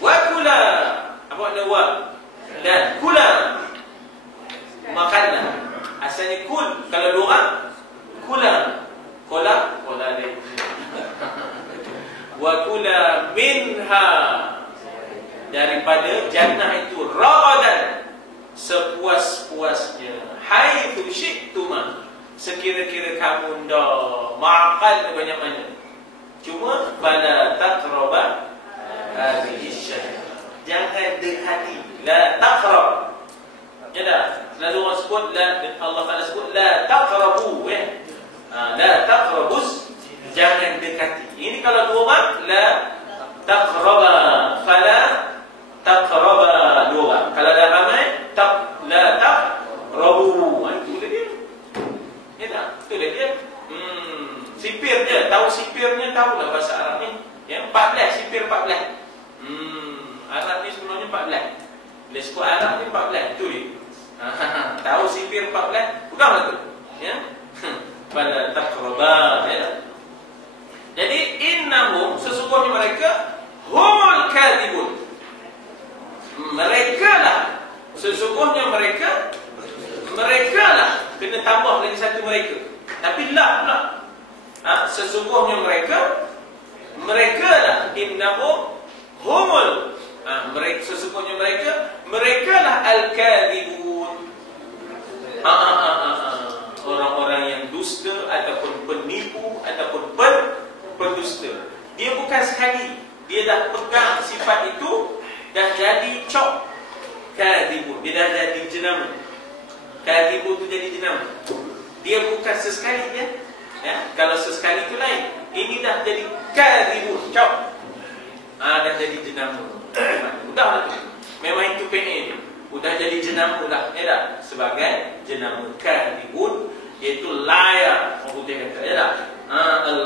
Wa kula, apa makna wa? Dan kula, makanlah. Asalnya kul, kalau dua orang kula, kola dia. Wa kula minha, daripada jannah itu, ragadan, sepuas-puasnya, haitsu syi'tuma, sekira-kira kamu dah makan banyak-banyak. Cuma bala taqraba hadhihi syajarah, jangan dekati. La taqrab, Lalu Allah sebut Allah Taala sebut la taqrabu, ya. La taqrabus, jangan dekati. Ini kalau dua orang, la taqraba, fala taqraba, dua orang. Kalau dah ramai, la taqrabu. Itu dia. Ya tak? Itu dia. Sipir je, tahu sipirnya, tahulah bahasa Arab ni. Ya, 14, sipir 14. Arab ni sebenarnya 14. Bila sebut Arab ni 14, itu dia. Tahu sipir 14, udahlah tu. Ya. Pada taqraba, ya. Jadi innahum, sesungguhnya mereka humul kadhibun. Mereka lah, sesungguhnya mereka lah, kena tambah lagi satu mereka. Tapi lah. Sesungguhnya mereka lah, innahum humul, mereka, sesungguhnya mereka lah al-kadhibun. Orang-orang yang dusta ataupun penipu ataupun pendusta. Dia bukan sekali, dia dah pegang sifat itu, dah jadi cok kadhibun, dia dah jadi jenama. Kadhibun tu jadi jenama. Dia bukan sesekali ya. Kalau sesekali itu lain. Ini dah jadi kadhibun, cok. Dah jadi jenama. Udahlah tu. Memang itu PA dia. Udah jadi jenama dah, ya dah. Sebagai jenama kadhibun, iaitu liar. Orang putih kata, ya dah.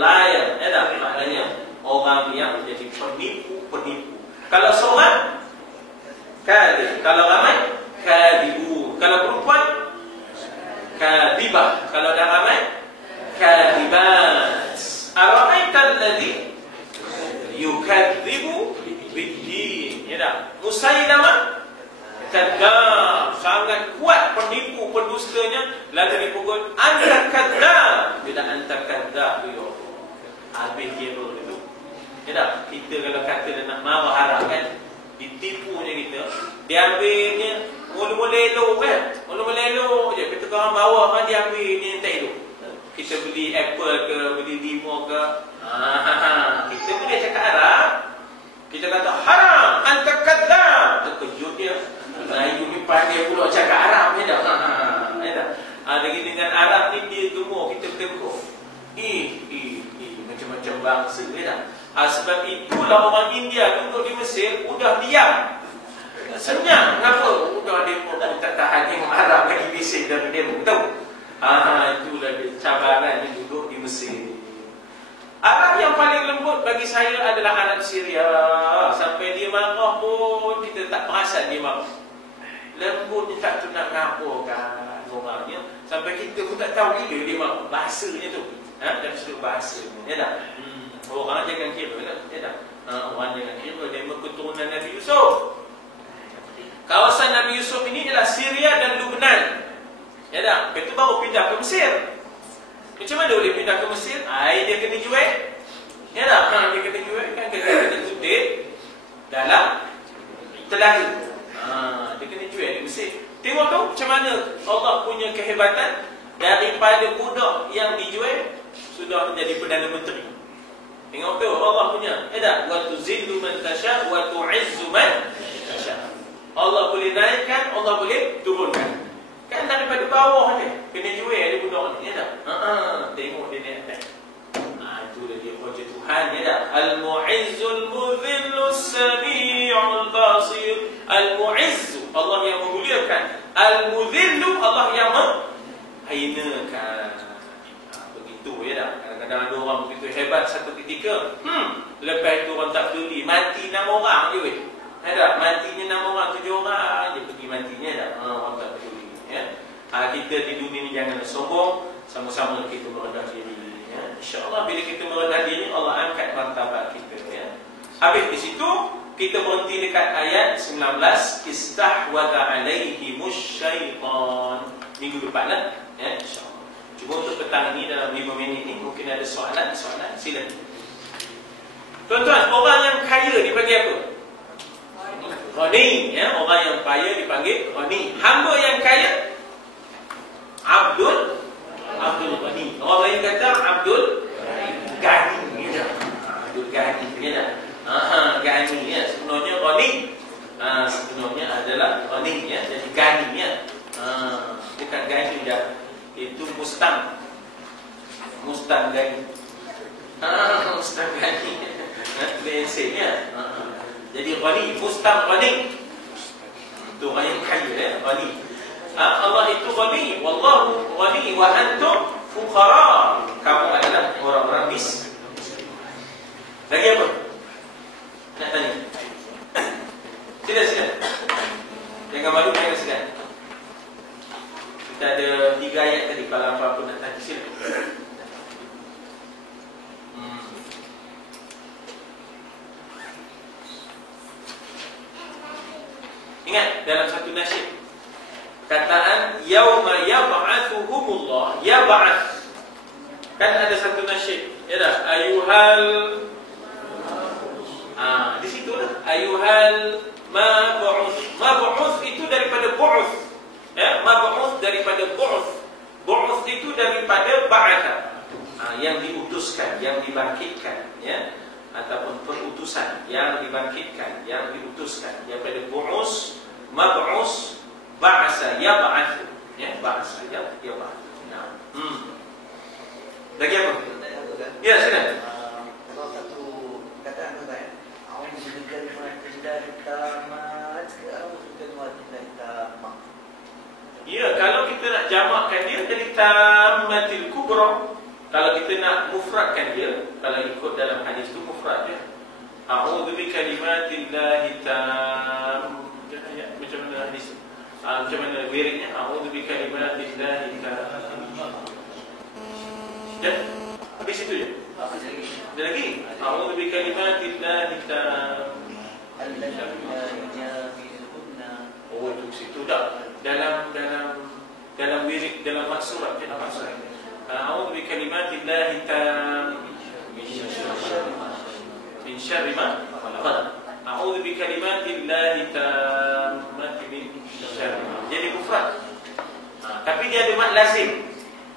Liar, ya dah. Maknanya orang yang jadi penipu. Kalau seorang, kadhib. Kalau ramai, kadhibun. Kalau perempuan, kadhibah. Kalau dah ramai, kadhibat. Ara'aital ladzi yukadzibu bid-din. Ya dah. Musailamah kadzdzab, sangat kuat penipu pendustanya. Lalu dipukul anta kadzdzab. Bila anta kadzdzab tu, ya Allah, habis dia begitu. Ya dah. Kita kalau kata dia nak marah harap kan, ditipunya kita, diambilnya mula-mula elok kan, mula-mula elok je. Kita orang bawah kan diambilnya tak elok. Kita beli apple ke, beli lima ke, kita boleh cakap Arab. Kita kata haram, anta kadzdzab. Terkejut dia. Melayu ni pandai pula cakap Arab, ya dah. Lagi dengan Arab ni dia gemuk, kita tengok. Macam-macam bangsa, ya dah. Sebab itulah orang India duduk di Mesir udah diam. Senyap. Kenapa? Udah dia pun tak tahan tengok Arab lagi bising dari dia pun tahu. Itulah dia cabaran dia duduk di Mesir. Arab yang paling lembut bagi saya adalah Arab Syria. Sampai dia marah pun kita tak perasan dia marah. Lembut dia tak nak ngapakan orangnya. Sampai kita pun tak tahu dia marah. Bahasanya tu. Dari sudut bahasanya. Ya tak? Orang jangan kira kan? Ya tak? Orang jangan kira dia keturunan Nabi Yusuf. Kawasan Nabi Yusuf ini adalah Syria dan Lebanon. Ya tak? Itu baru pindah ke Mesir. Macam mana boleh pindah ke Mesir? Dia kena jual. Ya tak? Dia kena jual kan? Kena kutip dalam telaga. Dia kena jual di Mesir. Tengok tu macam mana Allah punya kehebatan. Daripada budak yang dijual sudah menjadi Perdana Menteri. Tengok tu Allah punya. Ya tak? Wa tuzillu man tasha wa tu'izzu man tasha. Allah boleh naikkan, Allah boleh turunkan. Kan daripada bawah dia kena jual dia budak ni, ya tak? Tengok dia naik atas. Itulah dia kerja Tuhan, ya tak? Al-Mu'izzul Mudhillus Sami'ul Basir. Al-Mu'izzu, Allah yang memuliakan. Al-Mudhillu, Allah yang menghinakan. Begitu, ya tak? Kadang-kadang ada orang begitu hebat satu ketika, lepas itu orang tak peduli, mati 6 orang je weh. Ya tak? Matinya 6 orang, 7 orang je pergi matinya, ya tak? Orang tak peduli. Ya. Kita di dunia ni jangan sombong, sama-sama kita merendah diri, ya. InsyaAllah bila kita merendah diri, Allah angkat martabat kita, ya. Habis di situ kita berhenti dekat ayat 19, istahwadha alaihimus syaitan. Minggu depan lah, ya, insyaAllah. Cuma untuk petang ni dalam 5 minit ni mungkin ada soalan, silakan. Tuan-tuan, orang yang kaya dipanggil apa? Ghani, ya. Orang yang kaya dipanggil Ghani. Hamba yang kaya Abdul Ghani. Orang lain kata Abdul Ghani, ya. Abdul Ghani, ya. Ghani, ya. Sebenarnya Ghani sebenarnya adalah Ghani, ya. Jadi Ghani, ya. ANC ya. Jadi ghani, mustam ghani. Itu ayat kaya ya, ghani. Allah itu ghani, wallahu ghani wa antum fuqara. Kamu adalah orang-orang miskin. Lagi apa? Nak tanya? Sila. Jangan malu, jangan segan. Kita ada 3 ayat tadi. Kalau apa-apa nak tanya, sila. Ingat dalam satu nasyid kataan yauma yab'atsuhumullah, yab'ats. Kan ada satu nasyid, ya dah, ayuhal di situ lah, ayuhal mab'uts itu daripada bu'uts. Ya, mab'uts daripada bu'uts. Bu'uts itu daripada ba'atha. Yang diutuskan, yang dibangkitkan, ya. Ataupun perutusan, yang dibangkitkan, yang diutuskan. Daripada bu'us, mab'us, ba'asa, yab'atsu. Ya, ba'asa, yab'atsu. Nah. Lagi apa? Ya, silakan. Kalau satu kataan tu kan, awak mesti kalimat dari tamat ke awak kalimat dari tamat. Ya, kalau kita nak jamakkan dia jadi tammatil kubra. Kalau kita nak mufradkan dia, kalau ikut dalam hadis tu mufrad dia. A'udzu bi kalimatillahi tam. Macam mana hadis? Macam mana wiridnya? A'udzu bi kalimatillahi tam. Ya, habis itu je. Ada lagi. A'udzu bi kalimatillahi tam. Oh, itu situ dah. Dalam wirid, dalam maksurat kita maksud. A'udzu bi kalimatillahi tam min syarri ma khalaq. A'udzu bi kalimatillahi tammati min syarri. Jadi mufrad. Tapi dia ada mad lazim.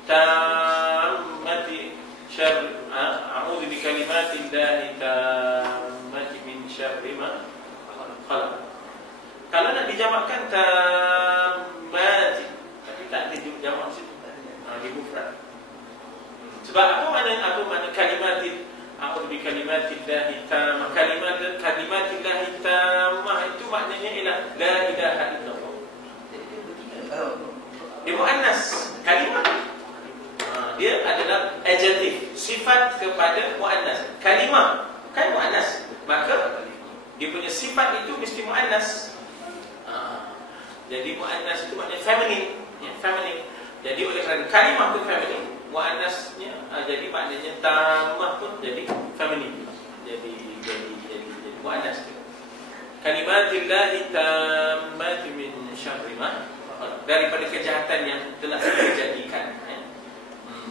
Tammati syarri. A'udzu bi kalimatillahi tammati min syarri ma khalaq. Kalau nak dijamakkan tammati, tapi tak ada jamak situ. Di mufrad. Sebab apa makna kalimatin? A'udzu bi kalimatillahi tammah. Kalimatillahi tammah itu maknanya ialah la ilaha illallah. Dia muannas, kalimat. Dia adalah adjektif, sifat kepada muannas. Kalimah kan muannas, maka dia punya sifat itu mesti muannas. Jadi muannas itu maknanya feminine, ya, feminine. Jadi oleh kerana kalimah tu feminine, muannasnya jadi maknanya tamah pun jadi feminine. Jadi muannas. Kalimatillahi tammati min syarri ma daripada kejahatan yang telah terjadikan, ya.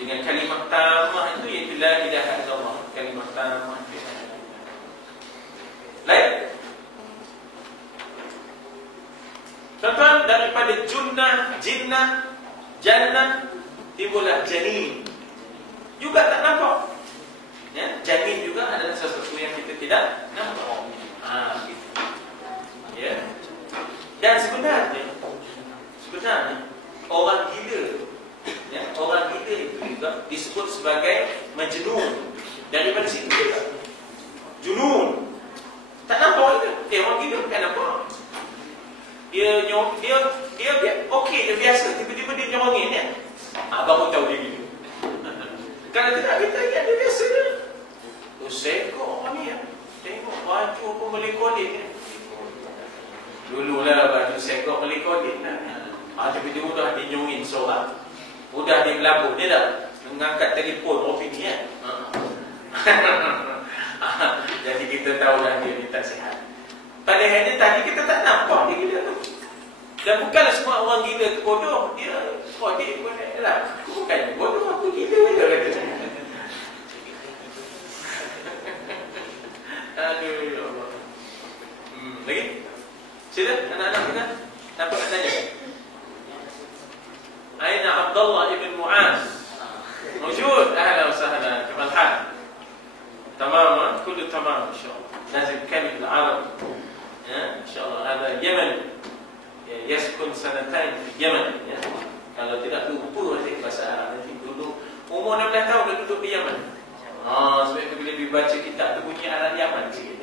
Dengan kalimah tamah itu iaitu la ilaha illallah, kalimah tamah. Lain. Contoh daripada jinnah, jannah, timbullah janin. Juga tak nampak. Ya, janin juga adalah sesuatu yang kita tidak nampak. Gitu. Ya. Dan sebenarnya orang gila, ya, orang gila itu juga disebut sebagai majnun. Daripada situ juga. Junun. Tak nampak itu. Orang gila bukan nampak. Dia okey, dia biasa. Tiba-tiba dia nyongin, ya. Baru tahu dia gila. Kalau tidak, kita ingat dia biasa je. Sekok orang ni, ya. Tengok baju apa melikolit, ya. Dululah baju sekok melikolit. Tiba-tiba dah dia nyongin seorang. Udah dia melabur. Dia dah mengangkat telefon ofis ni, ya. Jadi kita tahulah dia ni tak sihat. Padahal tadi kita tak nampak dia gila tu. Dan bukanlah semua orang gila tu bodoh. Dia pun lah. Bukan bodoh, aku gila je kata. Aduh, ya Allah. Lagi? Sila, anak-anak kita. Apa nak tanya? Aina Abdullah ibn Mu'az. Mawjud. Ahlan wa sahlan. Kama al-hal. تماما كله تمام ان شاء الله. لازم كلمة العرب ان شاء الله. هذا يمن يسكن سنتين في اليمن. Kalau tidak lupa nanti bahasa Arab nanti dulu umur 16 tahun dah duduk di Yaman. Sebab itu bila dibaca kitab tu bunyi Arab Yaman sikit.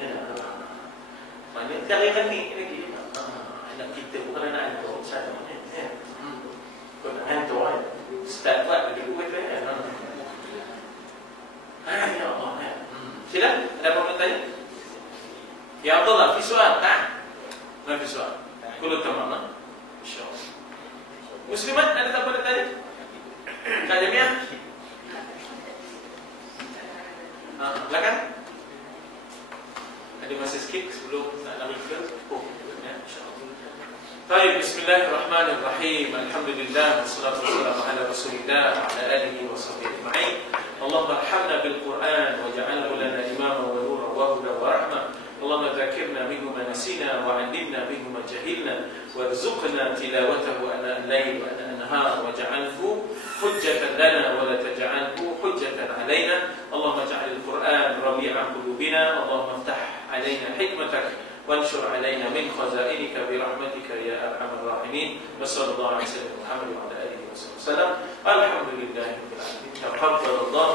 carikan ni lagi. Anak kita bukan anak antuk, saya mana? Bukan antuk kan? Start buat dekat kuat kan? Ya Allah. Sila, ada apa tanya? Ya Abdullah, fi soal? Ma fi soal. Kullu tamam. Insyaallah. Muslimat ada apa tanya? Kak Jamia? Silakan. Ada masa sikit sebelum nak ambil ke? Ya, insya-Allah. Baik, bismillahirrahmanirrahim. Alhamdulillah wassalatu wassalamu ala Rasulillah wa ala alihi wa sahbihi ajma'in. Allahumma arhamna bil Qur'an waj'alhu lana imaman wa nuran wa hudan wa rahmah. Allahumma dzakirna minhu ma nasina wa 'allimna minhu ma jahilna warzuqna tilawatahu ana al-layl wa ana an-nahar waj'alhu hujjatan lana wa la taj'alhu hujjatan 'alaina. Allahumma ij'al al-Qur'an rabi'a qulubina. Allahumma iftah 'alaina hikmatak وانشر علينا من خزائنك برحمتك يا ارحم الراحمين وصلى الله على سيدنا محمد وعلى اله وصحبه وسلم الحمد لله رب العالمين تقبل الله